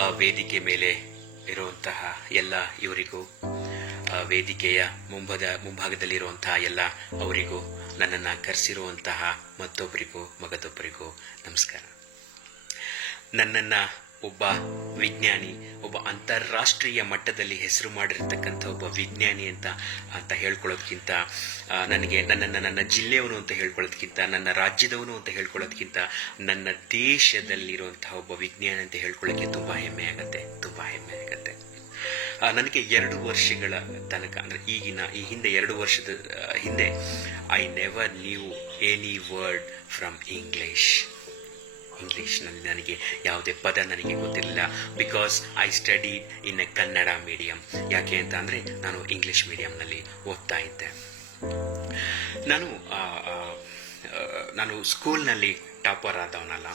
ಆ, ವೇದಿಕೆ ಮೇಲೆ ಇರುವಂತಹ ಎಲ್ಲ ಇವರಿಗೂ ವೇದಿಕೆಯ ಮುಂಭದ ಮುಂಭಾಗದಲ್ಲಿರುವಂತಹ ಎಲ್ಲ ಅವರಿಗೂ ನನ್ನನ್ನ ಕರೆಸಿರುವಂತಹ ಮತ್ತೊಬ್ಬರಿಗೂ ಮಗದೊಬ್ಬರಿಗೂ ನಮಸ್ಕಾರ. ನನ್ನನ್ನು ಒಬ್ಬ ವಿಜ್ಞಾನಿ, ಒಬ್ಬ ಅಂತಾರಾಷ್ಟ್ರೀಯ ಮಟ್ಟದಲ್ಲಿ ಹೆಸರು ಮಾಡಿರ್ತಕ್ಕಂಥ ಒಬ್ಬ ವಿಜ್ಞಾನಿ ಅಂತ ಅಂತ ಹೇಳ್ಕೊಳ್ಳೋದಕ್ಕಿಂತ ನನಗೆ ನನ್ನನ್ನು ನನ್ನ ಜಿಲ್ಲೆಯವನು ಅಂತ ಹೇಳ್ಕೊಳ್ಳೋದಕ್ಕಿಂತ ನನ್ನ ರಾಜ್ಯದವನು ಅಂತ ಹೇಳ್ಕೊಳ್ಳೋದಕ್ಕಿಂತ ನನ್ನ ದೇಶದಲ್ಲಿರುವಂತಹ ಒಬ್ಬ ವಿಜ್ಞಾನಿ ಅಂತ ಹೇಳ್ಕೊಳ್ಳೋಕ್ಕೆ ತುಂಬ ಹೆಮ್ಮೆ ಆಗತ್ತೆ, ತುಂಬ ಹೆಮ್ಮೆ ಆಗತ್ತೆ. ನನಗೆ ಎರಡು ವರ್ಷಗಳ ತನಕ, ಅಂದ್ರೆ ಈಗಿನ, ಈ ಹಿಂದೆ ಎರಡು ವರ್ಷದ ಹಿಂದೆ I never leave any word from English ಇಂಗ್ಲೀಷ್ನಲ್ಲಿ ನನಗೆ ಯಾವುದೇ ಪದ ನನಗೆ ಗೊತ್ತಿರಲಿಲ್ಲ. Because I study in a Kannada medium ಯಾಕೆ ಅಂತ ಅಂದರೆ ನಾನು ಇಂಗ್ಲೀಷ್ ಮೀಡಿಯಂನಲ್ಲಿ ಓದ್ತಾ ಇದ್ದೆ. ನಾನು ನಾನು ಸ್ಕೂಲ್ನಲ್ಲಿ ಟಾಪರ್ ಆದವನಲ್ಲ.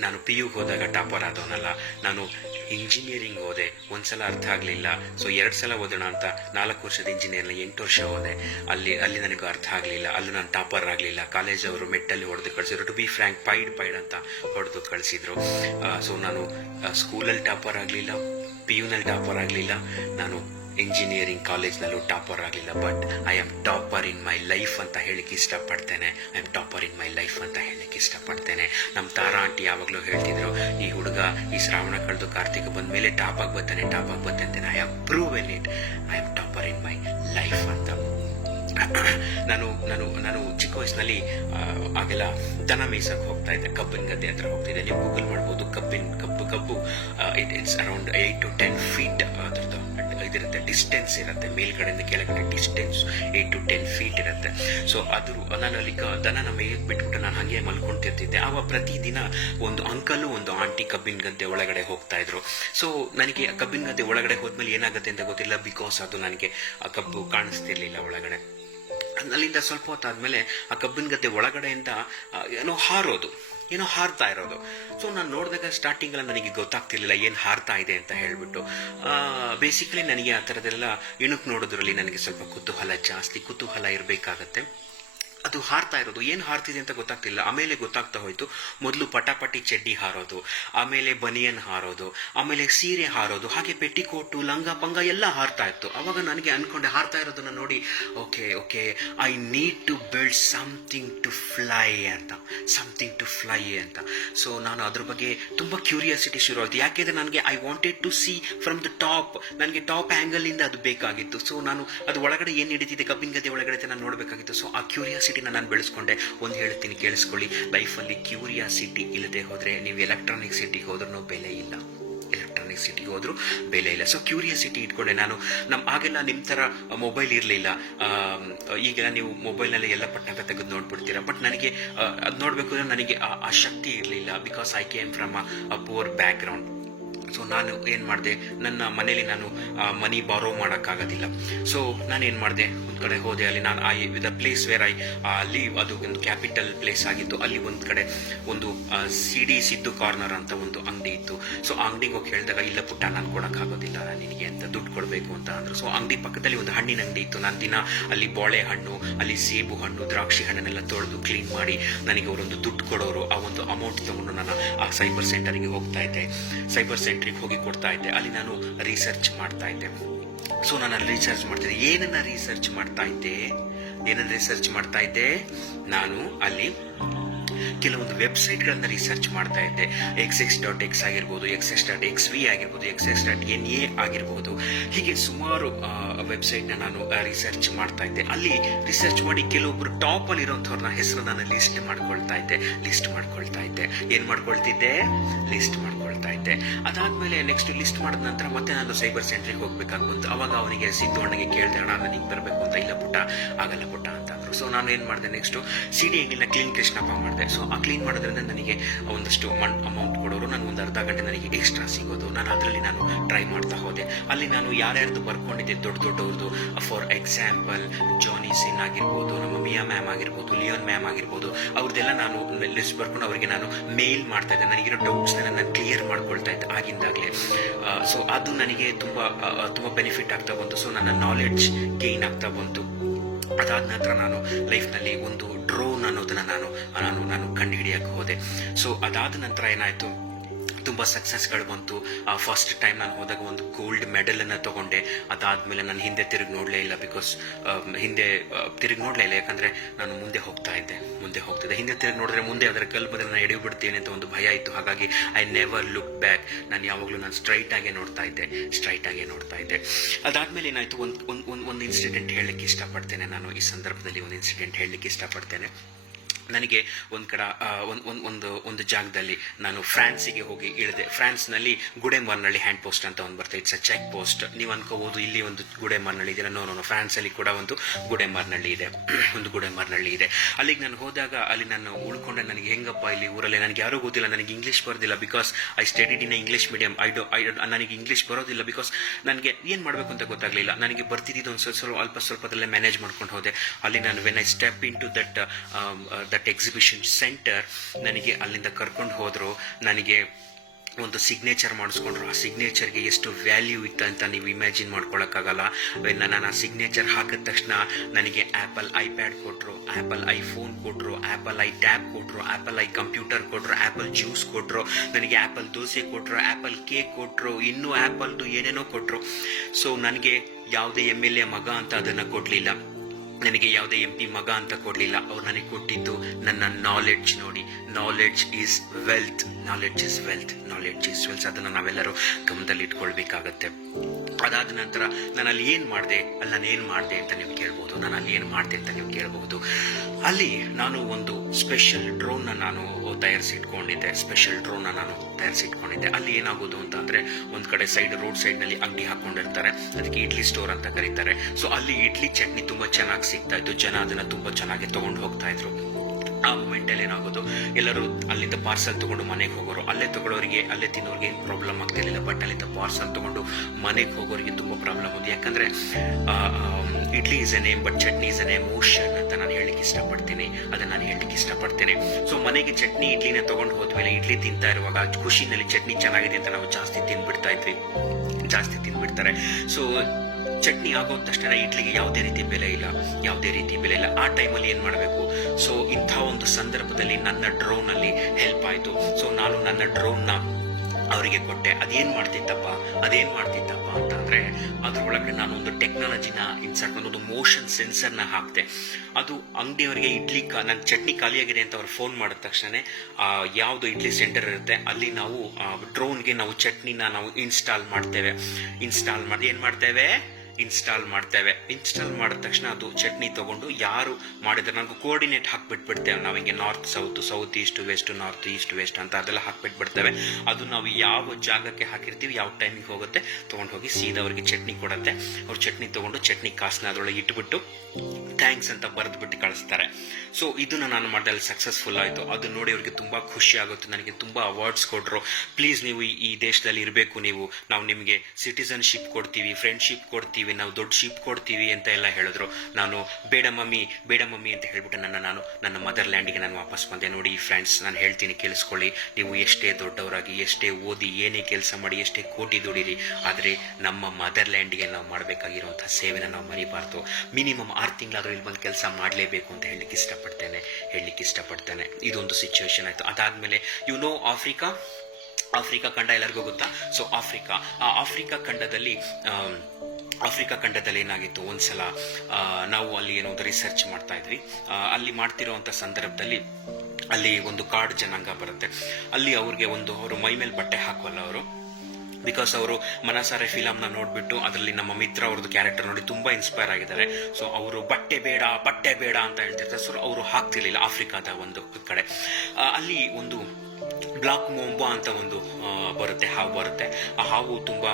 ನಾನು ಪಿ ಯುಗೆ ಹೋದಾಗ ಟಾಪರ್ ಆದವನಲ್ಲ. ನಾನು ಇಂಜಿನಿಯರಿಂಗ್ ಹೋದೆ. ಒಂದ್ಸಲ ಅರ್ಥ ಆಗಲಿಲ್ಲ. ಸೊ ಎರಡು ಸಲ ಓದೋಣ ಅಂತ ನಾಲ್ಕು ವರ್ಷದ ಇಂಜಿನಿಯರ್ನ ಎಂಟು ವರ್ಷ ಹೋದೆ. ಅಲ್ಲಿ ಅಲ್ಲಿ ನನಗೆ ಅರ್ಥ ಆಗಲಿಲ್ಲ. ಅಲ್ಲೂ ನಾನು ಟಾಪರ್ ಆಗಲಿಲ್ಲ. ಕಾಲೇಜ್ ಅವರು ಮೆಟ್ಟಲ್ಲಿ ಹೊಡೆದು ಕಳಿಸಿದ್ರು. To be frank paid paid ಅಂತ ಹೊಡೆದು ಕಳಿಸಿದ್ರು. ಸೊ ನಾನು ಸ್ಕೂಲಲ್ಲಿ ಟಾಪರ್ ಆಗಲಿಲ್ಲ. ಪಿ ಯುನಲ್ಲಿ ಟಾಪರ್ ಆಗಲಿಲ್ಲ. ನಾನು ಇಂಜಿನಿಯರಿಂಗ್ ಕಾಲೇಜ್ನಲ್ಲೂ ಟಾಪರ್ ಆಗಲಿಲ್ಲ but I am topper in my life ಅಂತ ಹೇಳಿಕ್ಕೆ ಇಷ್ಟಪಡ್ತೇನೆ. I am topper in my life ಅಂತ ಹೇಳಿಕ್ಕೆ ಇಷ್ಟಪಡ್ತೇನೆ. ನಮ್ಮ ತಾರಾ ಆಂಟಿ ಯಾವಾಗಲೂ ಹೇಳ್ತಿದ್ರು, ಈ ಹುಡುಗ ಈ ಶ್ರಾವಣ ಕಳೆದು ಕಾರ್ತಿಕ ಬಂದ ಮೇಲೆ ಟಾಪ್ ಆಗಿ ಬರ್ತಾನೆ ಟಾಪ್ ಆಗಿ ಬರ್ತಾನೆ I am prove in it I am topper in my life ಅಂತ. ನಾನು ನಾನು ನಾನು ಚಿಕ್ಕ ವಯಸ್ಸಿನಲ್ಲಿ ಆಗೆಲ್ಲ ದನ ಮೇಯ್ಸಕ್ಕೆ ಹೋಗ್ತಾ ಇದ್ದೆ. ಕಬ್ಬಿನ ಗದ್ದೆ ಹತ್ರ ಹೋಗ್ತಿದ್ದೆ. ನೀವು ಗೂಗಲ್ ಮಾಡ್ಬೋದು. ಕಬ್ಬಿನ, ಕಬ್ಬು ಕಬ್ಬು it it's around eight to ten feet ಅದ್ರದ್ದು. ಇದಿರುತ್ತೆ ಡಿಸ್ಟೆನ್ಸ್ ಇರುತ್ತೆ, ಮೇಲ್ಗಡೆಯಿಂದ ಕೆಳಗಡೆ distance eight to ten feet ಇರುತ್ತೆ. ಸೊ ಅದು ನಾನು ಅಲ್ಲಿ ದನನ ಮೇಯಕ್ಕೆ ಬಿಟ್ಬಿಟ್ಟು ನಾನು ಹಾಗೆ ಮಲ್ಕೊಂತಿರ್ತಿದ್ದೆ ಆವಾಗ ಪ್ರತಿದಿನ ಒಂದು ಅಂಕಲು ಒಂದು ಆಂಟಿ ಕಬ್ಬಿನ ಗದ್ದೆ ಒಳಗಡೆ ಹೋಗ್ತಾ ಇದ್ರು. ಸೊ ನನಗೆ ಕಬ್ಬಿನ ಗದ್ದೆ ಒಳಗಡೆ ಹೋದ್ಮೇಲೆ ಏನಾಗುತ್ತೆ ಅಂತ ಗೊತ್ತಿಲ್ಲ ಬಿಕಾಸ್ ಅದು ನನಗೆ ಆ ಕಬ್ಬು ಕಾಣಿಸ್ತಿರ್ಲಿಲ್ಲ ಒಳಗಡೆ. ಅಲ್ಲಿಂದ ಸ್ವಲ್ಪ ಹೊತ್ತಾದ್ಮೇಲೆ ಆ ಕಬ್ಬಿನ ಗದ್ದೆ ಒಳಗಡೆಯಿಂದ ಏನೋ ಹಾರೋದು. ಏನೋ ಹಾರ್ತಾ ಇರೋದು. ಸೊ ನಾನು ನೋಡಿದಾಗ ಸ್ಟಾರ್ಟಿಂಗ್ ಎಲ್ಲ ನನಗೆ ಗೊತ್ತಾಗ್ತಿರ್ಲಿಲ್ಲ ಏನು ಹಾರ್ತಾ ಇದೆ ಅಂತ ಹೇಳ್ಬಿಟ್ಟು. ಬೇಸಿಕಲಿ ನನಗೆ ಆ ಥರದೆಲ್ಲ ಇಣುಕ್ ನೋಡೋದ್ರಲ್ಲಿ ನನಗೆ ಸ್ವಲ್ಪ ಕುತೂಹಲ ಜಾಸ್ತಿ ಕುತೂಹಲ ಇರಬೇಕಾಗತ್ತೆ. ಅದು ಹಾರ್ತಾ ಇರೋದು. ಏನು ಹಾರ್ತಿದೆ ಅಂತ ಗೊತ್ತಾಗ್ತಿಲ್ಲ. ಆಮೇಲೆ ಗೊತ್ತಾಗ್ತಾ ಹೋಯ್ತು, ಮೊದಲು ಪಟಾಪಟಿ ಚಡ್ಡಿ ಹಾರೋದು, ಆಮೇಲೆ ಬನಿಯನ್ ಹಾರೋದು, ಆಮೇಲೆ ಸೀರೆ ಹಾರೋದು, ಹಾಗೆ ಪೆಟ್ಟಿಕೋಟು, ಲಂಗ, ಪಂಗ ಎಲ್ಲ ಹಾರ್ತಾ ಇತ್ತು. ಅವಾಗ ನನಗೆ ಅನ್ಕೊಂಡೆ, ಹಾರ್ತಾ ಇರೋದನ್ನ ನೋಡಿ, okay okay I need to build something to fly ಅಂತ ಸಮಥಿಂಗ್ ಟು ಫ್ಲೈ ಅಂತ. ಸೊ ನಾನು ಅದ್ರ ಬಗ್ಗೆ ತುಂಬ ಕ್ಯೂರಿಯಾಸಿಟಿ ಶುರು ಆಯಿತು ಯಾಕೆಂದ್ರೆ ನನಗೆ I wanted to see from the top ನನಗೆ ಟಾಪ್ ಆ್ಯಂಗಲಿಂದ ಅದು ಬೇಕಾಗಿತ್ತು. ಸೊ ನಾನು ಅದು ಒಳಗಡೆ ಏನು ನಡೀತಿದೆ ಕಬ್ಬಿನ ಗದ್ದೆ ಒಳಗಡೆ ನಾನು ನೋಡಬೇಕಾಗಿತ್ತು. ಸೊ ಆ ಕ್ಯೂರಿಯಾಸಿಟಿನ ನಾನು ಬೆಳೆಸ್ಕೊಂಡೆ. ಒಂದು ಹೇಳ್ತೀನಿ ಕೇಳಿಸ್ಕೊಳ್ಳಿ. ಲೈಫಲ್ಲಿ ಕ್ಯೂರಿಯಾಸಿಟಿ ಇಲ್ಲದೆ ಹೋದರೆ ನೀವು ಎಲೆಕ್ಟ್ರಾನಿಕ್ ಸಿಟಿಗೆ ಹೋದ್ರೂ ಬೆಲೆ ಇಲ್ಲ. ಎಲೆಕ್ಟ್ರಾನಿಕ್ ಸಿಟಿಗೆ ಹೋದರೂ ಬೆಲೆ ಇಲ್ಲ. ಸೊ ಕ್ಯೂರಿಯಾಸಿಟಿ ಇಟ್ಕೊಂಡೆ ನಾನು. ನಮ್ಮ ಆಗೆಲ್ಲ ನಿಮ್ಮ ಥರ ಮೊಬೈಲ್ ಇರಲಿಲ್ಲ. ಈಗೆಲ್ಲ ನೀವು ಮೊಬೈಲ್ನಲ್ಲಿ ಎಲ್ಲ ಪಟ್ಟಣ ತೆಗೆದು ನೋಡ್ಬಿಡ್ತೀರಾ. ಬಟ್ ನನಗೆ ಅದು ನೋಡಬೇಕು ಅಂದರೆ ನನಗೆ ಆ- ಶಕ್ತಿ ಇರಲಿಲ್ಲ. Because I came from a poor background so ನಾನು ಏನು ಮಾಡಿದೆ? ನನ್ನ ಮನೇಲಿ ನಾನು ಮನಿ ಬಾರೋ ಮಾಡೋಕ್ಕಾಗೋದಿಲ್ಲ. ಸೊ ನಾನು ಏನು ಮಾಡಿದೆ? ಒಂದು ಕಡೆ ಹೋದೆ, ಅಲ್ಲಿ ನಾನು I the place where I ಅಲ್ಲಿ ಅದು ಒಂದು ಕ್ಯಾಪಿಟಲ್ ಪ್ಲೇಸ್ ಆಗಿತ್ತು. ಅಲ್ಲಿ ಒಂದು ಕಡೆ ಒಂದು ಸಿ ಡಿ ಸಿದ್ದು ಕಾರ್ನರ್ ಅಂತ ಒಂದು ಅಂಗಡಿ ಇತ್ತು. ಸೊ ಆ ಅಂಗಡಿಗೆ ಹೋಗಿ ಹೇಳಿದಾಗ ಇಲ್ಲ ಪುಟ್ಟ, ನಾನು ಕೊಡೋಕ್ಕಾಗೋದಿಲ್ಲ, ನಿನಗೆ ಅಂತ ದುಡ್ಡು ಕೊಡಬೇಕು ಅಂತ ಅಂದರು. ಸೊ ಅಂಗಡಿ ಪಕ್ಕದಲ್ಲಿ ಒಂದು ಹಣ್ಣಿನ ಅಂಗಡಿ ಇತ್ತು. ನಾನು ದಿನ ಅಲ್ಲಿ ಬಾಳೆ ಹಣ್ಣು, ಅಲ್ಲಿ ಸೇಬು ಹಣ್ಣು, ದ್ರಾಕ್ಷಿ ಹಣ್ಣನ್ನೆಲ್ಲ ತೊಳೆದು ಕ್ಲೀನ್ ಮಾಡಿ ನನಗೆ ಅವರೊಂದು ದುಡ್ಡು ಕೊಡೋರು, ಆ ಒಂದು ಅಮೌಂಟ್ ತಗೊಂಡು ನಾನು ಆ ಸೈಬರ್ ಸೆಂಟರ್ಗೆ ಹೋಗ್ತಾ ಇದ್ದೆ. ಸೈಬರ್ ಸೆಂಟ್ರಿಗೆ ಹೋಗಿ ಕೊಡ್ತಾ ಇದ್ದೆ. ಅಲ್ಲಿ ನಾನು ರಿಸರ್ಚ್ ಮಾಡ್ತಾ ಇದ್ದೆ. ಸೊ ನಾನು ಅಲ್ಲಿ ರಿಸರ್ಚ್ ಮಾಡ್ತಿದ್ದೆ. ಏನನ್ನ ರಿಸರ್ಚ್ ಮಾಡ್ತಾ ಇದ್ದೆ? ಏನನ್ನ ರಿಸರ್ಚ್ ಮಾಡ್ತಾ ಇದ್ದೆ? ನಾನು ಅಲ್ಲಿ ಕೆಲವೊಂದು ವೆಬ್ಸೈಟ್ಗಳನ್ನ ರಿಸರ್ಚ್ ಮಾಡ್ತಾ ಇದ್ದೆ. ಎಕ್ಸ್ ಎಕ್ಸ್ ಡಾಟ್ ಎಕ್ಸ್ ಆಗಿರ್ಬೋದು X X dot X V ಆಗಿರ್ಬೋದು X X dot N A ಆಗಿರ್ಬೋದು. ಹೀಗೆ ಸುಮಾರು ವೆಬ್ಸೈಟ್ನ ನಾನು ರಿಸರ್ಚ್ ಮಾಡ್ತಾ ಇದ್ದೆ. ಅಲ್ಲಿ ರಿಸರ್ಚ್ ಮಾಡಿ ಕೆಲವೊಬ್ರು ಟಾಪ್ ಅಲ್ಲಿ ಇರೋಂಥವ್ರನ್ನ ಹೆಸರು ನಾನು ಲಿಸ್ಟ್ ಮಾಡ್ಕೊಳ್ತಾ ಇದ್ದೆ. ಲಿಸ್ಟ್ ಮಾಡ್ಕೊಳ್ತಾ ಇದ್ದೆ. ಏನ್ ಮಾಡ್ಕೊಳ್ತಿದ್ದೆ? ಲಿಸ್ಟ್ ಮಾಡ್ಕೊಳ್ತಾ ಇದ್ದೆ. ಅದಾದ್ಮೇಲೆ ನೆಕ್ಸ್ಟ್ ಲಿಸ್ಟ್ ಮಾಡಿದ ನಂತರ ಮತ್ತೆ ನಾನು ಸೈಬರ್ ಸೆಂಟ್ರಿಗೆ ಹೋಗ್ಬೇಕಾಗಿ ಬಂತು ಅವಾಗ ಅವನಿಗೆ ಸಿದ್ದು ಅಣ್ಣಗೆ ಕೇಳ್ದೆ, ಅಣ್ಣ ನನಗೆ ಬರಬೇಕು ಅಂತ, ಇಲ್ಲ ಪುಟ್ಟ, ಆಗಲ್ಲ ಪುಟ್ಟ ಅಂತ. ಸೊ ನಾನು ಏನು ಮಾಡಿದೆ ನೆಕ್ಸ್ಟ್ ಸಿ ಡಿ ಎಂಗಿಲ್ನ ಕ್ಲೀನ್ ಕೃಷ್ಣಪ್ಪ ಮಾಡಿದೆ. ಸೊ ಆ ಕ್ಲೀನ್ ಮಾಡೋದ್ರಿಂದ ನನಗೆ ಒಂದಷ್ಟು ಮಣ್ ಅಮೌಂಟ್ ಕೊಡೋರು ನಾನು ಒಂದು ಅರ್ಧ ಗಂಟೆ ನನಗೆ ಎಕ್ಸ್ಟ್ರಾ ಸಿಗೋದು. ನಾನು ಅದರಲ್ಲಿ ನಾನು ಟ್ರೈ ಮಾಡ್ತಾ ಹೋದೆ. ಅಲ್ಲಿ ನಾನು ಯಾರ್ಯಾರ್ದು ಬರ್ಕೊಂಡಿದ್ದೆ, ದೊಡ್ಡ ದೊಡ್ಡವ್ರದ್ದು ಫಾರ್ ಎಕ್ಸಾಂಪಲ್ ಜಾನಿ ಸಿನ್ ಆಗಿರ್ಬೋದು, ನಮ್ಮ ಮಿಯಾ ಮ್ಯಾಮ್ ಆಗಿರ್ಬೋದು ಲಿಯೋನ್ ಮ್ಯಾಮ್ ಆಗಿರ್ಬೋದು ಅವ್ರದ್ದೆಲ್ಲ ನಾನು ಲಿಸ್ಟ್ ಬರ್ಕೊಂಡು ಅವರಿಗೆ ನಾನು ಮೇಲ್ ಮಾಡ್ತಾ ಇದ್ದೆ. ನನಗಿರೋ ಡೌಟ್ಸ್ನ ನಾನು ಕ್ಲಿಯರ್ ಮಾಡ್ಕೊಳ್ತಾ ಇದ್ದೆ ಆಗಿಂದಾಗಲೇ. ಸೊ ಅದು ನನಗೆ ತುಂಬ ತುಂಬ ಬೆನಿಫಿಟ್ ಆಗ್ತಾ ಬಂತು. ಸೊ ನನ್ನ ನಾಲೆಡ್ಜ್ ಗೇನ್ ಆಗ್ತಾ ಬಂತು. ಅದಾದ ನಂತರ ನಾನು ಲೈಫ್ನಲ್ಲಿ ಒಂದು ಡ್ರೋನ್ ಅನ್ನೋದನ್ನು ನಾನು ನಾನು ನಾನು ಕಂಡುಹಿಡಿಯಕ್ಕೆ ಹೋದೆ. ಸೊ ಅದಾದ ನಂತರ ಏನಾಯ್ತು? ತುಂಬ ಸಕ್ಸಸ್ಗಳು ಬಂತು. ಫಸ್ಟ್ ಟೈಮ್ ನಾನು ಹೋದಾಗ ಒಂದು ಗೋಲ್ಡ್ ಮೆಡಲನ್ನು ತಗೊಂಡೆ. ಅದಾದಮೇಲೆ ನಾನು ಹಿಂದೆ ತಿರುಗಿ ನೋಡಲೇ ಇಲ್ಲ ಬಿಕಾಸ್ ಹಿಂದೆ ತಿರುಗಿ ನೋಡಲೇ ಇಲ್ಲ. ಯಾಕಂದರೆ ನಾನು ಮುಂದೆ ಹೋಗ್ತಾ ಇದ್ದೆ. ಮುಂದೆ ಹೋಗ್ತಿದ್ದೆ. ಹಿಂದೆ ತಿರುಗಿ ನೋಡಿದ್ರೆ ಮುಂದೆ ಅದರ ಕಲ್ಪದಲ್ಲಿ ನಾನು ಎಡಿಬಿಡ್ತೀನಿ ಬಿಡ್ತೇನೆ ಅಂತ ಒಂದು ಭಯ ಇತ್ತು. ಹಾಗಾಗಿ ಐ ನೆವರ್ ಲುಕ್ ಬ್ಯಾಕ್ ನಾನು ಯಾವಾಗಲೂ ನಾನು ಸ್ಟ್ರೈಟ್ ಆಗಿ ನೋಡ್ತಾ ಇದ್ದೆ. ಸ್ಟ್ರೈಟ್ ಆಗಿ ನೋಡ್ತಾ ಇದ್ದೆ. ಅದಾದಮೇಲೆ ಏನಾಯಿತು? ಒಂದು ಒಂದು ಒಂದು ಇನ್ಸಿಡೆಂಟ್ ಹೇಳಲಿಕ್ಕೆ ಇಷ್ಟಪಡ್ತೇನೆ ನಾನು. ಈ ಸಂದರ್ಭದಲ್ಲಿ ಒಂದು ಇನ್ಸಿಡೆಂಟ್ ಹೇಳಲಿಕ್ಕೆ ಇಷ್ಟಪಡ್ತೇನೆ. ನನಗೆ ಒಂದು ಕಡ ಒಂದು ಒಂದು ಒಂದು ಜಾಗದಲ್ಲಿ ನಾನು ಫ್ರಾನ್ಸಿಗೆ ಹೋಗಿ ಇಳಿದೆ. ಫ್ರಾನ್ಸ್ನಲ್ಲಿ ಗುಡೆಮಾರ್ನಳ್ಳಿ ಹ್ಯಾಂಡ್ ಪೋಸ್ಟ್ ಅಂತ ಒಂದು ಬರ್ತದೆ ಇಟ್ಸ್ ಅ ಚೆಕ್ ಪೋಸ್ಟ್ ನೀವು ಅನ್ಕೋಬಹುದು ಇಲ್ಲಿ ಒಂದು ಗುಡೆಮಾರ್ನಳ್ಳಿ ಇದೆ ನೋ ನೋ ಫ್ರಾನ್ಸಲ್ಲಿ ಕೂಡ ಒಂದು ಗುಡೆಮಾರ್ನಳ್ಳಿ ಇದೆ. ಒಂದು ಗುಡೆಮಾರ್ನಳ್ಳಿ ಇದೆ. ಅಲ್ಲಿಗೆ ನಾನು ಹೋದಾಗ ಅಲ್ಲಿ ನಾನು ಉಳ್ಕೊಂಡೆ. ನನಗೆ ಹೆಂಗಪ್ಪ ಇಲ್ಲಿ ಊರಲ್ಲಿ? ನನಗೆ ಯಾರೂ ಗೊತ್ತಿಲ್ಲ. ನನಗೆ ಇಂಗ್ಲೀಷ್ ಬರೋದಿಲ್ಲ because I studied in English medium I do I ನನಗೆ ಇಂಗ್ಲೀಷ್ ಬರೋದಿಲ್ಲ ಬಿಕಾಸ್ ನನಗೆ ಏನು ಮಾಡಬೇಕು ಅಂತ ಗೊತ್ತಾಗಲಿಲ್ಲ. ನನಗೆ ಬರ್ತಿದ್ದು ಒಂದು ಸ್ವಲ್ಪ ಸ್ವಲ್ಪ ಅಲ್ಪ ಸ್ವಲ್ಪದಲ್ಲೇ ಮ್ಯಾನೇಜ್ ಮಾಡ್ಕೊಂಡು ಹೋದೆ. ಅಲ್ಲಿ ನಾನು when I step into that that exhibition centre ನನಗೆ ಅಲ್ಲಿಂದ ಕರ್ಕೊಂಡು ಹೋದರು. ನನಗೆ ಒಂದು ಸಿಗ್ನೇಚರ್ ಮಾಡಿಸ್ಕೊಂಡ್ರು. ಆ ಸಿಗ್ನೇಚರ್ಗೆ ಎಷ್ಟು ವ್ಯಾಲ್ಯೂ ಇತ್ತು ಅಂತ ನೀವು ಇಮ್ಯಾಜಿನ್ ಮಾಡ್ಕೊಳಕ್ಕಾಗಲ್ಲ. ನಾನು ಆ ಸಿಗ್ನೇಚರ್ ಹಾಕಿದ ತಕ್ಷಣ ನನಗೆ ಆ್ಯಪಲ್ ಐಪ್ಯಾಡ್ ಕೊಟ್ಟರು ಆ್ಯಪಲ್ ಐಫೋನ್ ಕೊಟ್ಟರು ಆ್ಯಪಲ್ ಐ ಟ್ಯಾಬ್ ಕೊಟ್ಟರು ಆ್ಯಪಲ್ ಐ ಕಂಪ್ಯೂಟರ್ ಕೊಟ್ಟರು ಆ್ಯಪಲ್ ಜ್ಯೂಸ್ ಕೊಟ್ಟರು ನನಗೆ ಆ್ಯಪಲ್ ದೋಸೆ ಕೊಟ್ಟರು ಆ್ಯಪಲ್ ಕೇಕ್ ಕೊಟ್ಟರು ಇನ್ನೂ ಆ್ಯಪಲ್ದು ಏನೇನೋ ಕೊಟ್ಟರು ಸೊ ನನಗೆ ಯಾವುದೇ ಎಂ ಎಲ್ ಎ ಮಗ ಅಂತ ಅದನ್ನು ಕೊಡಲಿಲ್ಲ. ನನಗೆ ಯಾವುದೇ ಎಂ ಪಿ ಮಗ ಅಂತ ಕೊಡಲಿಲ್ಲ. ಅವ್ರು ನನಗೆ ಕೊಟ್ಟಿದ್ದು ನನ್ನ ನಾಲೆಡ್ಜ್ ನೋಡಿ. Knowledge is wealth knowledge is wealth knowledge is wealth ಅದನ್ನು ನಾವೆಲ್ಲರೂ ಗಮನದಲ್ಲಿ ಇಟ್ಕೊಳ್ಬೇಕಾಗತ್ತೆ ಅದಾದ ನಂತರ ನಾನು ಅಲ್ಲಿ ಏನು ಮಾಡಿದೆ? ಅಲ್ಲಿ ನಾನು ಏನು ಮಾಡಿದೆ ಅಂತ ನೀವು ಕೇಳ್ಬೋದು. ನಾನು ಅಲ್ಲಿ ಏನು ಮಾಡಿದೆ ಅಂತ ನೀವು ಕೇಳ್ಬೋದು. ಅಲ್ಲಿ ನಾನು ಒಂದು ಸ್ಪೆಷಲ್ ಡ್ರೋನ್ನ ನಾನು ತಯಾರಿಸಿಟ್ಕೊಂಡಿದ್ದೆ. ಸ್ಪೆಷಲ್ ಡ್ರೋನ್ನ ನಾನು ತಯಾರಿಸಿಟ್ಕೊಂಡಿದ್ದೆ. ಅಲ್ಲಿ ಏನಾಗೋದು ಅಂತ ಅಂದ್ರೆ ಒಂದ್ ಕಡೆ ಸೈಡ್ ರೋಡ್ ಸೈಡ್ನಲ್ಲಿ ಅಂಗಡಿ ಹಾಕೊಂಡಿರ್ತಾರೆ. ಅದಕ್ಕೆ ಇಡ್ಲಿ ಸ್ಟೋರ್ ಅಂತ ಕರೀತಾರೆ. ಸೊ ಅಲ್ಲಿ ಇಡ್ಲಿ ಚಟ್ನಿ ತುಂಬಾ ಚೆನ್ನಾಗಿ ಸಿಗ್ತಾ ಇತ್ತು. ಜನ ಅದನ್ನ ತುಂಬಾ ಚೆನ್ನಾಗಿ ತಗೊಂಡು ಹೋಗ್ತಾ ಇದ್ರು. ಆ ಮೂಮೆಂಟ್ ಅಲ್ಲಿ ಏನಾಗೋದು? ಎಲ್ಲರೂ ಅಲ್ಲಿಂದ ಪಾರ್ಸಲ್ ತಗೊಂಡು ಮನೆಗೆ ಹೋಗೋರು, ಅಲ್ಲೇ ತಗೊಳ್ಳೋರಿಗೆ, ಅಲ್ಲೇ ತಿನ್ನೋರಿಗೆ ಏನು ಪ್ರಾಬ್ಲಮ್ ಆಗ್ತಿರ್ಲಿಲ್ಲ ಬಟ್ ಅಲ್ಲಿಂದ ಪಾರ್ಸಲ್ ತಗೊಂಡು ಮನೆಗೆ ಹೋಗೋರಿಗೆ ತುಂಬಾ ಪ್ರಾಬ್ಲಮ್ ಆಗುತ್ತೆ ಯಾಕಂದ್ರೆ idli is but chutney is a ಅಂತ ನಾನು ಹೇಳಲಿಕ್ಕೆ ಇಷ್ಟಪಡ್ತೀನಿ. ಅದನ್ನ ನಾನು ಹೇಳಲಿಕ್ಕೆ ಇಷ್ಟಪಡ್ತೇನೆ. ಸೊ ಮನೆಗೆ ಚಟ್ನಿ, ಇಡ್ಲಿನ ತಗೊಂಡು ಹೋದ್ಮೇಲೆ ಇಡ್ಲಿ ತಿಂತಾ ಇರುವಾಗ ಖುಷಿನಲ್ಲಿ ಚಟ್ನಿ ಚೆನ್ನಾಗಿದೆ ಅಂತ ನಾವು ಜಾಸ್ತಿ ತಿಂದ್ಬಿಡ್ತಾ ಇದ್ವಿ. ಜಾಸ್ತಿ ತಿನ್ಬಿಡ್ತಾರೆ. ಸೊ ಚಟ್ನಿ ಆಗೋದ ತಕ್ಷಣ ಇಡ್ಲಿಗೆ ಯಾವುದೇ ರೀತಿ ಬೆಲೆ ಇಲ್ಲ, ಯಾವುದೇ ರೀತಿ ಬೆಲೆ ಇಲ್ಲ. ಆ ಟೈಮಲ್ಲಿ ಏನು ಮಾಡಬೇಕು? ಸೊ ಇಂಥ ಒಂದು ಸಂದರ್ಭದಲ್ಲಿ ನನ್ನ ಡ್ರೋನಲ್ಲಿ ಹೆಲ್ಪ್ ಆಯಿತು. ಸೊ ನಾನು ನನ್ನ ಡ್ರೋನ್ನ ಅವರಿಗೆ ಕೊಟ್ಟೆ. ಅದೇನು ಮಾಡ್ತಿತ್ತಪ್ಪ? ಅದೇನು ಮಾಡ್ತಿತ್ತಪ್ಪ ಅಂತಂದರೆ ಅದರೊಳಗೆ ನಾನು ಒಂದು ಟೆಕ್ನಾಲಜಿನ ಇನ್ಸರ್ಟ್ ಮಾಡಿ, ಒಂದು ಮೋಷನ್ ಸೆನ್ಸರ್ನ ಹಾಕ್ತೆ ಅದು ಅಂಗಡಿಯವರಿಗೆ ಇಡ್ಲಿ ಕಾ ನನ್ನ ಚಟ್ನಿ ಖಾಲಿಯಾಗಿದೆ ಅಂತ ಅವ್ರು ಫೋನ್ ಮಾಡಿದ ತಕ್ಷಣ ಯಾವುದು ಇಡ್ಲಿ ಸೆಂಟರ್ ಇರುತ್ತೆ, ಅಲ್ಲಿ ನಾವು ಡ್ರೋನ್ಗೆ ನಾವು ಚಟ್ನಿನ ನಾವು ಇನ್ಸ್ಟಾಲ್ ಮಾಡ್ತೇವೆ. ಇನ್ಸ್ಟಾಲ್ ಮಾಡಿ ಏನು ಮಾಡ್ತೇವೆ? ಇನ್ಸ್ಟಾಲ್ ಮಾಡ್ತೇವೆ. ಇನ್ಸ್ಟಾಲ್ ಮಾಡಿದ ತಕ್ಷಣ ಅದು ಚಟ್ನಿ ತಗೊಂಡು ಯಾರು ಮಾಡಿದ್ರೆ ನನಗೆ ಕೋಆರ್ಡಿನೇಟ್ ಹಾಕ್ಬಿಟ್ಬಿಡ್ತೇವೆ. ನಾವು ಹಿಂಗೆ north south south east west north east west ಅಂತ ಅದೆಲ್ಲ ಹಾಕ್ಬಿಟ್ಬಿಡ್ತೇವೆ. ಅದು ನಾವು ಯಾವ ಜಾಗಕ್ಕೆ ಹಾಕಿರ್ತೀವಿ, ಯಾವ ಟೈಮಿಗೆ ಹೋಗುತ್ತೆ ತೊಗೊಂಡು ಹೋಗಿ ಸೀದಾ ಅವ್ರಿಗೆ ಚಟ್ನಿ ಕೊಡುತ್ತೆ. ಅವ್ರು ಚಟ್ನಿ ತಗೊಂಡು ಚಟ್ನಿ ಕಾಸನ್ನ ಅದರೊಳಗೆ ಇಟ್ಬಿಟ್ಟು ಥ್ಯಾಂಕ್ಸ್ ಅಂತ ಬರೆದ್ಬಿಟ್ಟು ಕಳಿಸ್ತಾರೆ. ಸೊ ಇದನ್ನ ನಾನು ಮಾಡಿದಲ್ಲಿ ಸಕ್ಸಸ್ಫುಲ್ ಆಯಿತು. ಅದು ನೋಡಿ ಅವ್ರಿಗೆ ತುಂಬಾ ಖುಷಿ ಆಗುತ್ತೆ. ನನಗೆ ತುಂಬಾ ಅವಾರ್ಡ್ಸ್ ಕೊಟ್ಟರು ಪ್ಲೀಸ್ ನೀವು ಈ ದೇಶದಲ್ಲಿ ಇರಬೇಕು ನೀವು. ನಾವು ನಿಮಗೆ ಸಿಟಿಸನ್ಶಿಪ್ ಕೊಡ್ತೀವಿ ಫ್ರೆಂಡ್ಶಿಪ್ ಕೊಡ್ತೀವಿ. ನಾವು ದೊಡ್ಡ ಶಿಪ್ ಕೊಡ್ತೀವಿ ಅಂತ ಎಲ್ಲ ಹೇಳಿದ್ರು. ನಾನು, ಬೇಡ ಮಮ್ಮಿ ಬೇಡ ಮಮ್ಮಿ ಅಂತ ಹೇಳ್ಬಿಟ್ಟು ನನ್ನ, ನಾನು ನನ್ನ ಮದರ್ ಲ್ಯಾಂಡಿಗೆ ನಾನು ವಾಪಸ್ ಬಂದೆ. ನೋಡಿ ಫ್ರೆಂಡ್ಸ್ ನಾನು ಹೇಳ್ತೀನಿ ಕೇಳಿಸ್ಕೊಳ್ಳಿ. ನೀವು ಎಷ್ಟೇ ದೊಡ್ಡವರಾಗಿ, ಎಷ್ಟೇ ಓದಿ, ಏನೇ ಕೆಲಸ ಮಾಡಿ, ಎಷ್ಟೇ ಕೋಟಿ ದುಡೀರಿ, ಆದರೆ ನಮ್ಮ ಮದರ್ ಲ್ಯಾಂಡ್ಗೆ ನಾವು ಮಾಡಬೇಕಾಗಿರುವಂಥ ಸೇವೆನ ನಾವು ಮರಿಬಾರ್ದು. ಮಿನಿಮಮ್ ಆರು ತಿಂಗಳಾದರೂ ಇಲ್ಲಿ ಬಂದು ಕೆಲಸ ಮಾಡಲೇಬೇಕು ಅಂತ ಹೇಳಲಿಕ್ಕೆ ಇಷ್ಟಪಡ್ತೇನೆ ಹೇಳಲಿಕ್ಕೆ ಇಷ್ಟಪಡ್ತೇನೆ. ಇದೊಂದು ಸಿಚುವೇಶನ್ ಆಯಿತು. ಅದಾದಮೇಲೆ ಯು ನೋ ಆಫ್ರಿಕಾ ಆಫ್ರಿಕಾ ಖಂಡ ಎಲ್ಲರಿಗೂ ಗೊತ್ತಾ? ಸೊ ಆಫ್ರಿಕಾ ಆ ಆಫ್ರಿಕಾ ಖಂಡದಲ್ಲಿ ಆಫ್ರಿಕಾ ಖಂಡದಲ್ಲಿ ಏನಾಗಿತ್ತು? ಒಂದ್ಸಲ ನಾವು ಅಲ್ಲಿ ಏನೋ ರಿಸರ್ಚ್ ಮಾಡ್ತಾ ಇದ್ವಿ. ಅಲ್ಲಿ ಮಾಡ್ತಿರುವಂತ ಸಂದರ್ಭದಲ್ಲಿ ಅಲ್ಲಿ ಒಂದು ಕಾಡು ಜನಾಂಗ ಬರುತ್ತೆ. ಅಲ್ಲಿ ಅವ್ರಿಗೆ ಒಂದು, ಅವರು ಮೈ ಮೇಲೆ ಬಟ್ಟೆ ಹಾಕೋಲ್ಲ ಅವರು. ಬಿಕಾಸ್ ಅವರು ಮನಸಾರೆ ಫಿಲಮ್ನ ನೋಡ್ಬಿಟ್ಟು ಅದರಲ್ಲಿ ನಮ್ಮ ಮಿತ್ರ ಅವ್ರದ್ದು ಕ್ಯಾರೆಕ್ಟರ್ ನೋಡಿ ತುಂಬಾ ಇನ್ಸ್ಪೈರ್ ಆಗಿದ್ದಾರೆ. ಸೊ ಅವರು ಬಟ್ಟೆ ಬೇಡ ಬಟ್ಟೆ ಬೇಡ ಅಂತ ಹೇಳ್ತಿರ್ತಾರೆ. ಸೊ ಅವರು ಹಾಕ್ತಿರ್ಲಿಲ್ಲ ಆಫ್ರಿಕಾದ ಒಂದು ಕಡೆ. ಅಲ್ಲಿ ಒಂದು ಬ್ಲಾಕ್ ಮೊಂಬಾ ಅಂತ ಒಂದು ಬರುತ್ತೆ, ಹಾವು ಬರುತ್ತೆ. ಆ ಹಾವು ತುಂಬ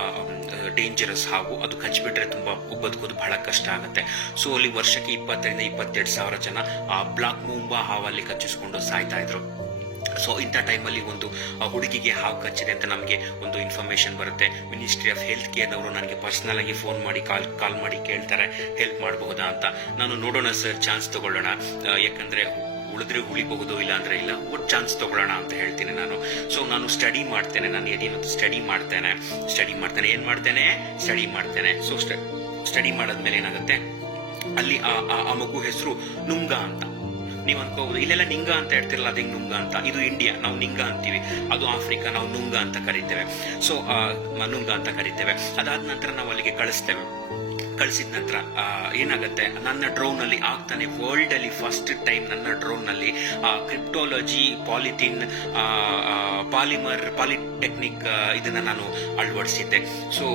ಡೇಂಜರಸ್ ಹಾವು. ಅದು ಕಚ್ಚಿಬಿಟ್ರೆ ತುಂಬ ಬದುಕೋದು ಬಹಳ ಕಷ್ಟ ಆಗುತ್ತೆ. ಸೊ ಅಲ್ಲಿ ವರ್ಷಕ್ಕೆ ಇಪ್ಪತ್ತರಿಂದ ಇಪ್ಪತ್ತೆರಡು ಸಾವಿರ ಜನ ಆ ಬ್ಲಾಕ್ ಮೊಂಬಾ ಹಾವಲ್ಲಿ ಕಚ್ಚಿಸ್ಕೊಂಡು ಸಾಯ್ತಾ ಇದ್ರು. ಸೊ ಇಂಥ ಟೈಮಲ್ಲಿ ಒಂದು ಹುಡುಗಿಗೆ ಹಾವು ಕಚ್ಚಿದೆ ಅಂತ ನಮಗೆ ಒಂದು ಇನ್ಫಾರ್ಮೇಶನ್ ಬರುತ್ತೆ. ಮಿನಿಸ್ಟ್ರಿ ಆಫ್ ಹೆಲ್ತ್ ಕೇರ್ನವರು ನನಗೆ ಪರ್ಸನಲ್ ಆಗಿ ಫೋನ್ ಮಾಡಿ ಕಾಲ್ ಕಾಲ್ ಮಾಡಿ ಕೇಳ್ತಾರೆ. ಹೆಲ್ಪ್ ಮಾಡಬಹುದಾ ಅಂತ. ನಾನು ನೋಡೋಣ ಸರ್ ಚಾನ್ಸ್ ತಗೊಳ್ಳೋಣ. ಯಾಕಂದ್ರೆ ಉಳಿದ್ರೆ ಉಳಿಬಹುದು ಇಲ್ಲ ಅಂದ್ರೆ ಇಲ್ಲ ಒಟ್ಟು ಚಾನ್ಸ್ ತಗೊಳ್ಳೋಣ ಅಂತ ಹೇಳ್ತೀನಿ ನಾನು. ಸೊ ನಾನು ಸ್ಟಡಿ ಮಾಡ್ತೇನೆ, ನಾನು ಏನೇನು ಸ್ಟಡಿ ಮಾಡ್ತೇನೆ. ಸ್ಟಡಿ ಮಾಡ್ತೇನೆ, ಏನ್ ಮಾಡ್ತೇನೆ? ಸ್ಟಡಿ ಮಾಡ್ತೇನೆ. ಸೊ ಸ್ಟಡಿ ಮಾಡಿದ್ಮೇಲೆ ಏನಾಗುತ್ತೆ? ಅಲ್ಲಿ ಆ- ಮಗು ಹೆಸರು ನುಂಗ ಅಂತ. ನೀವು ಅನ್ಕೋಬಹುದು, ಇಲ್ಲೆಲ್ಲ ನಿಂಗ ಅಂತ ಹೇಳ್ತಿರಲ್ಲ, ಅದೇ ನುಂಗ ಅಂತ? ಇದು ಇಂಡಿಯಾ ನಾವು ನಿಂಗ ಅಂತೀವಿ. ಅದು ಆಫ್ರಿಕಾ ನಾವು ನುಂಗ ಅಂತ ಕರಿತೇವೆ. ಸೊ ನುಂಗ ಅಂತ ಕರಿತೇವೆ. ಅದಾದ ನಂತರ ನಾವು ಅಲ್ಲಿಗೆ ಕಳಿಸ್ತೇವೆ. ಕಳಿಸಿದ ನಂತರ ಏನಾಗುತ್ತೆ? ನನ್ನ ಡ್ರೋನ್ ಅಲ್ಲಿ ಆಗ್ತಾನೆ ವರ್ಲ್ಡ್ ಅಲ್ಲಿ ಫಸ್ಟ್ ಟೈಮ್ ನನ್ನ ಡ್ರೋನ್ನಲ್ಲಿ ಕ್ರಿಪ್ಟೋಲಜಿ ಪಾಲಿಥಿನ್ ಪಾಲಿಮರ್ ಪಾಲಿಟೆಕ್ನಿಕ್ ಇದನ್ನ ನಾನು ಅಳವಡಿಸಿದ್ದೆ. ಸೊ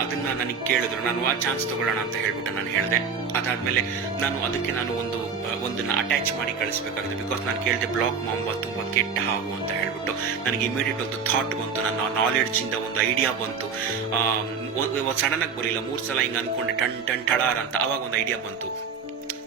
ಅದನ್ನ ನನಗೆ ಕೇಳಿದ್ರು. ನಾನು, ಆ ಚಾನ್ಸ್ ತಗೊಳ್ಳೋಣ ಅಂತ ಹೇಳ್ಬಿಟ್ಟು ನಾನು ಹೇಳಿದೆ. ಅದಾದ್ಮೇಲೆ ನಾನು ಅದಕ್ಕೆ ನಾನು ಒಂದು ಒಂದನ್ನ ಅಟ್ಯಾಚ್ ಮಾಡಿ ಕಳಿಸಬೇಕಾಗಿದೆ. ಬಿಕಾಸ್ ನಾನು ಕೇಳಿದೆ ಬ್ಲಾಕ್ ಮಾಂಬ ತುಂಬ ಕೆಟ್ಟ ಹಾವು ಅಂತ ಹೇಳ್ಬಿಟ್ಟು ನನಗೆ ಇಮಿಡಿಯೇಟ್ ಒಂದು ಥಾಟ್ ಬಂತು. ನನ್ನ ನಾಲೆಡ್ಜಿಂದ ಒಂದು ಐಡಿಯಾ ಬಂತು. ಸಡನ್ ಆಗಿ ಬರಲಿಲ್ಲ. ಮೂರು ಸಲ ಹಿಂಗೆ ಅನ್ಕೊಂಡೆ, ಟನ್ ಟನ್ ಟಳಾರ್ ಅಂತ. ಅವಾಗ ಒಂದು ಐಡಿಯಾ ಬಂತು.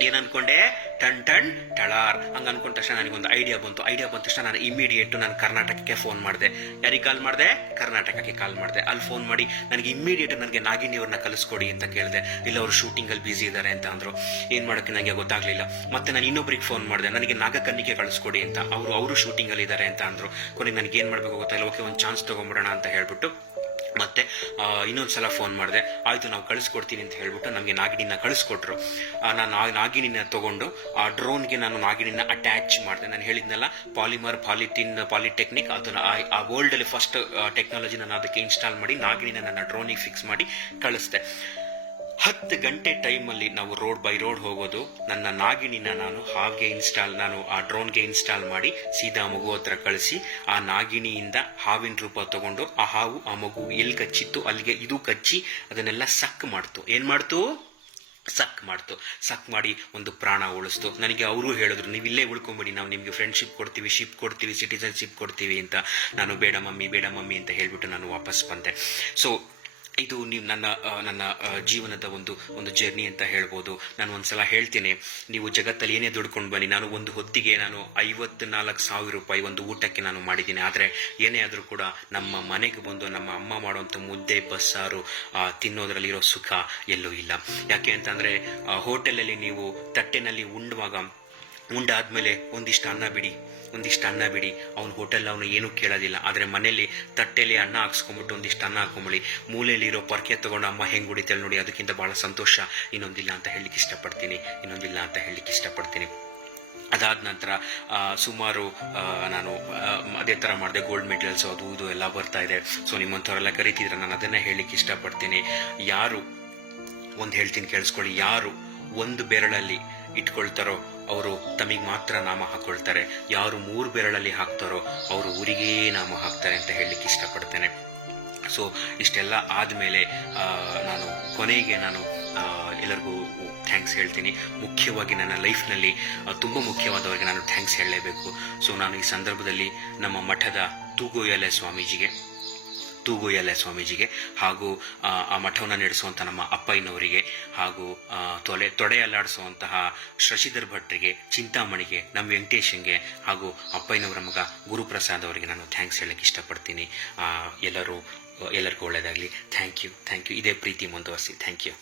ಏನ್ ಅನ್ಕೊಂಡೆ ಟನ್ ಟನ್ ಟಳಾರ್. ಹಂಗೆ ಅನ್ಕೊಂಡ ತಕ್ಷಣ ನನಗೆ ಒಂದು ಐಡಿಯಾ ಬಂತು. ಐಡಿಯಾ ಬಂದ ತಕ್ಷಣ ನಾನು ಇಮಿಡಿಯೇಟ್ ನಾನು ಕರ್ನಾಟಕಕ್ಕೆ ಫೋನ್ ಮಾಡಿದೆ. ಯಾರಿಗೆ ಕಾಲ್ ಮಾಡಿದೆ? ಕರ್ನಾಟಕಕ್ಕೆ ಕಾಲ್ ಮಾಡಿದೆ. ಅಲ್ಲಿ ಫೋನ್ ಮಾಡಿ ನನಗೆ ಇಮಿಡಿಯೇಟ್ ನನಗೆ ನಾಗಿನಿ ಅವ್ರನ್ನ ಕಲಿಸ್ಕೊಡಿ ಅಂತ ಕೇಳಿದೆ. ಇಲ್ಲ, ಅವರು ಶೂಟಿಂಗಲ್ಲಿ ಬಿಸಿ ಇದ್ದಾರೆ ಅಂತ ಅಂದರು. ಏನು ಮಾಡೋಕೆ ನನಗೆ ಗೊತ್ತಾಗ್ಲಿಲ್ಲ. ಮತ್ತೆ ನಾನು ಇನ್ನೊಬ್ರಿಗೆ ಫೋನ್ ಮಾಡಿದೆ. ನನಗೆ ನಾಗಕನ್ನಿಗೆ ಕಳಿಸ್ಕೊಡಿ ಅಂತ. ಅವರು ಅವರು ಶೂಟಿಂಗಲ್ಲಿ ಇದ್ದಾರೆ ಅಂತ ಅಂದರು. ಕೊನೆಗೆ ನನಗೆ ಏನು ಮಾಡಬೇಕು ಗೊತ್ತಾಗಿಲ್ಲ ಓಕೆ, ಒಂದು ಚಾನ್ಸ್ ತಗೊಂಡ್ಬಿಡೋಣ ಅಂತ ಹೇಳ್ಬಿಟ್ಟು ಮತ್ತೆ ಇನ್ನೊಂದು ಇನ್ನೊಂದ್ಸಲ ಫೋನ್ ಮಾಡಿದೆ, ಆಯ್ತು, ನಾವು ಕಳಿಸ್ಕೊಡ್ತೀನಿ ಅಂತ ಹೇಳ್ಬಿಟ್ಟು ನಮಗೆ ನಾಗಿಣಿನ ಕಳಿಸ್ಕೊಟ್ರು. ನಾನು ನಾಗಿಣಿನ ತಗೊಂಡು, ಆ ಡ್ರೋನ್ಗೆ ನಾನು ನಾಗಿಣಿನ ಅಟ್ಯಾಚ್ ಮಾಡಿದೆ. ನಾನು ಹೇಳಿದ್ನಲ್ಲ ಪಾಲಿಮರ್ ಪಾಲಿಥಿನ್ ಪಾಲಿಟೆಕ್ನಿಕ್ ಅದನ್ನ ಆ- ವರ್ಲ್ಡಲ್ಲಿ ಫಸ್ಟ್ ಟೆಕ್ನಾಲಜಿ ನಾನು ಅದಕ್ಕೆ ಇನ್ಸ್ಟಾಲ್ ಮಾಡಿ, ನಾಗಿಣಿನ ನನ್ನ ಡ್ರೋನಿಗೆ ಫಿಕ್ಸ್ ಮಾಡಿ ಕಳಿಸ್ದೆ. ಹತ್ತು ಗಂಟೆ ಟೈಮಲ್ಲಿ ನಾವು ರೋಡ್ ಬೈ ರೋಡ್ ಹೋಗೋದು. ನನ್ನ ನಾಗಿಣಿನ ನಾನು ಹಾವ್ಗೆ ಇನ್ಸ್ಟಾಲ್, ನಾನು ಆ ಡ್ರೋನ್ಗೆ ಇನ್ಸ್ಟಾಲ್ ಮಾಡಿ ಸೀದಾ ಮಗು ಹತ್ರ ಕಳಿಸಿ, ಆ ನಾಗಿಣಿಯಿಂದ ಹಾವಿನ ರೂಪ ತಗೊಂಡು ಆ ಹಾವು ಆ ಮಗು ಎಲ್ಲಿ ಕಚ್ಚಿತ್ತು ಅಲ್ಲಿಗೆ ಇದು ಕಚ್ಚಿ ಅದನ್ನೆಲ್ಲ ಸಕ್ ಮಾಡ್ತು. ಏನು ಮಾಡ್ತು? ಸಕ್ ಮಾಡ್ತು. ಸಕ್ ಮಾಡಿ ಒಂದು ಪ್ರಾಣ ಉಳಿಸ್ತು. ನನಗೆ ಅವರು ಹೇಳಿದ್ರು, ನೀವು ಇಲ್ಲೇ ಉಳ್ಕೊಂಬಿಡಿ, ನಾವು ನಿಮಗೆ ಫ್ರೆಂಡ್ಶಿಪ್ ಕೊಡ್ತೀವಿ ಶಿಪ್ ಕೊಡ್ತೀವಿ ಸಿಟಿಸನ್ಶಿಪ್ ಕೊಡ್ತೀವಿ ಅಂತ. ನಾನು, ಬೇಡ ಮಮ್ಮಿ ಬೇಡ ಮಮ್ಮಿ, ಅಂತ ಹೇಳಿಬಿಟ್ಟು ನಾನು ವಾಪಸ್ ಬಂದೆ. ಸೊ ಇದು ನೀವು ನನ್ನ ನನ್ನ ಜೀವನದ ಒಂದು ಒಂದು ಜರ್ನಿ ಅಂತ ಹೇಳ್ಬೋದು. ನಾನು ಒಂದ್ಸಲ ಹೇಳ್ತೀನಿ, ನೀವು ಜಗತ್ತಲ್ಲಿ ಏನೇ ದುಡ್ಕೊಂಡು ಬನ್ನಿ, ನಾನು ಒಂದು ಹೊತ್ತಿಗೆ ನಾನು ಐವತ್ನಾಲ್ಕು ಸಾವಿರ ರೂಪಾಯಿ ಒಂದು ಊಟಕ್ಕೆ ನಾನು ಮಾಡಿದ್ದೀನಿ. ಆದರೆ ಏನೇ ಆದರೂ ಕೂಡ ನಮ್ಮ ಮನೆಗೆ ಬಂದು, ನಮ್ಮ ಅಮ್ಮ ಮಾಡುವಂಥ ಮುದ್ದೆ, ಬಸ್ಸಾರು ತಿನ್ನೋದ್ರಲ್ಲಿರೋ ಸುಖ ಎಲ್ಲೂ ಇಲ್ಲ. ಯಾಕೆ ಅಂತಂದರೆ ಹೋಟೆಲಲ್ಲಿ ನೀವು ತಟ್ಟೆನಲ್ಲಿ ಉಂಡುವಾಗ ಉಂಡಾದ್ಮೇಲೆ ಒಂದಿಷ್ಟು ಅನ್ನ ಬಿಡಿ, ಒಂದಿಷ್ಟು ಅನ್ನ ಬಿಡಿ. ಅವ್ನ ಹೋಟೆಲ್ ಅವನು ಏನೂ ಕೇಳೋದಿಲ್ಲ. ಆದರೆ ಮನೆಯಲ್ಲಿ ತಟ್ಟೆಯಲ್ಲಿ ಅನ್ನ ಹಾಕ್ಸ್ಕೊಂಬಿಟ್ಟು ಒಂದಿಷ್ಟು ಅನ್ನ ಹಾಕೊಂಬಿಡಿ. ಮೂಲೆಯಲ್ಲಿರೋ ಪರ್ಕೆ ತಗೊಂಡು ಅಮ್ಮ ಹೆಂಗೆ ಹೊಡಿತಾಳೆ ನೋಡಿ, ಅದಕ್ಕಿಂತ ಬಹಳ ಸಂತೋಷ. ಇನ್ನೊಂದಿಲ್ಲ ಅಂತ ಹೇಳಲಿಕ್ಕೆ ಇಷ್ಟಪಡ್ತೀನಿ. ಇನ್ನೊಂದಿಲ್ಲ ಅಂತ ಹೇಳಲಿಕ್ಕೆ ಇಷ್ಟಪಡ್ತೀನಿ. ಅದಾದ ನಂತರ ಸುಮಾರು ನಾನು ಅದೇ ಥರ ಮಾಡಿದೆ. ಗೋಲ್ಡ್ ಮೆಡಲ್ಸ್ ಅದು ಇದು ಎಲ್ಲ ಬರ್ತಾ ಇದೆ. ಸೊ ನಿಮ್ಮಂಥವರೆಲ್ಲ ಕರಿತಿದ್ರೆ ನಾನು ಅದನ್ನೇ ಹೇಳಲಿಕ್ಕೆ ಇಷ್ಟಪಡ್ತೀನಿ. ಯಾರು, ಒಂದು ಹೇಳ್ತೀನಿ ಕೇಳಿಸ್ಕೊಳ್ಳಿ. ಯಾರು, ಒಂದು ಬೆರಳಲ್ಲಿ ಇಟ್ಕೊಳ್ತಾರೋ ಅವರು ತಮಗೆ ಮಾತ್ರ ನಾಮ ಹಾಕೊಳ್ತಾರೆ. ಯಾರು ಮೂರು ಬೆರಳಲ್ಲಿ ಹಾಕ್ತಾರೋ ಅವರು ಊರಿಗೇ ನಾಮ ಹಾಕ್ತಾರೆ ಅಂತ ಹೇಳಲಿಕ್ಕೆ ಇಷ್ಟಪಡ್ತೇನೆ. ಸೊ ಇಷ್ಟೆಲ್ಲ ಆದಮೇಲೆ ನಾನು ಕೊನೆಗೆ ನಾನು ಎಲ್ಲರಿಗೂ ಥ್ಯಾಂಕ್ಸ್ ಹೇಳ್ತೀನಿ. ಮುಖ್ಯವಾಗಿ ನನ್ನ ಲೈಫ್ನಲ್ಲಿ ತುಂಬ ಮುಖ್ಯವಾದವರಿಗೆ ನಾನು ಥ್ಯಾಂಕ್ಸ್ ಹೇಳಲೇಬೇಕು. ಸೊ ನಾನು ಈ ಸಂದರ್ಭದಲ್ಲಿ ನಮ್ಮ ಮಠದ ತೂಗೋಯಲೆ ಸ್ವಾಮೀಜಿಗೆ ತೂಗೋಯಲೆ ಸ್ವಾಮೀಜಿಗೆ ಹಾಗೂ ಆ, ಮಠವನ್ನು ನಡೆಸುವಂಥ ನಮ್ಮ ಅಪ್ಪಯ್ಯನವರಿಗೆ ಹಾಗೂ ತೊಲೆ ತೊಡೆ ಅಲ್ಲಾಡಿಸುವಂತಹ ಶಶಿಧರ್ ಭಟ್ರಿಗೆ ಚಿಂತಾಮಣಿಗೆ ನಮ್ಮ ವೆಂಕಟೇಶನ್ಗೆ ಹಾಗೂ ಅಪ್ಪಯ್ಯನವರ ಮಗ ಗುರುಪ್ರಸಾದ್ ಅವರಿಗೆ ನಾನು ಥ್ಯಾಂಕ್ಸ್ ಹೇಳಕ್ಕೆ ಇಷ್ಟಪಡ್ತೀನಿ. ಎಲ್ಲರೂ ಎಲ್ಲರಿಗೂ ಒಳ್ಳೆಯದಾಗಲಿ. ಥ್ಯಾಂಕ್ ಯು ಥ್ಯಾಂಕ್ ಯು ಇದೇ ಪ್ರೀತಿ ಮುಂದುವರಿಸಿ. Thank you